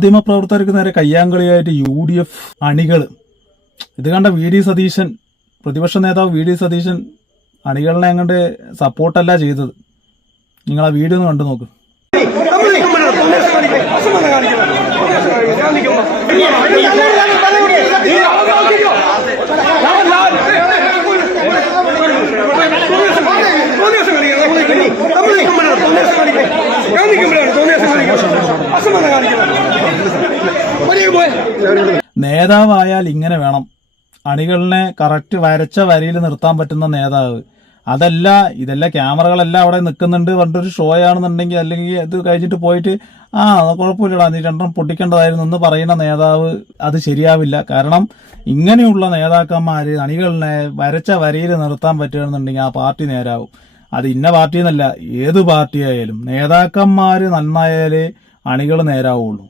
മാധ്യമപ്രവർത്തകർക്ക് നേരെ കയ്യാങ്കളിയായിട്ട് UDF അണികൾ. ഇത് കണ്ട സതീശൻ, പ്രതിപക്ഷ നേതാവ് സതീശൻ അണികളിനെ അങ്ങോട്ട് സപ്പോർട്ടല്ല ചെയ്തത്. നിങ്ങൾ ആ വീഡിയോ ഒന്ന് കണ്ടു നോക്ക്. നേതാവായാൽ ഇങ്ങനെ വേണം, അണികളിനെ കറക്റ്റ് വരച്ച വരിയിൽ നിർത്താൻ പറ്റുന്ന നേതാവ്. ഇതെല്ലാം ക്യാമറകളെല്ലാം അവിടെ നിൽക്കുന്നുണ്ട്, പണ്ടൊരു ഷോ ആണെന്നുണ്ടെങ്കിൽ, അല്ലെങ്കിൽ ഇത് കഴിഞ്ഞിട്ട് പോയിട്ട് കുഴപ്പമില്ലടാ നീ രണ്ടെണ്ണം പൊട്ടിക്കേണ്ടതായിരുന്നു എന്ന് പറയുന്ന നേതാവ് അത് ശരിയാവില്ല. കാരണം ഇങ്ങനെയുള്ള നേതാക്കന്മാര് അണികളിനെ വരച്ച വരിയിൽ നിർത്താൻ പറ്റുകയാണെന്നുണ്ടെങ്കിൽ ആ പാർട്ടി നേരാവും. അത് ഇന്ന പാർട്ടി എന്നല്ല, ഏത് പാർട്ടി ആയാലും നേതാക്കന്മാര് നന്നായാലേ അണികൾ നേരാവുള്ളൂ.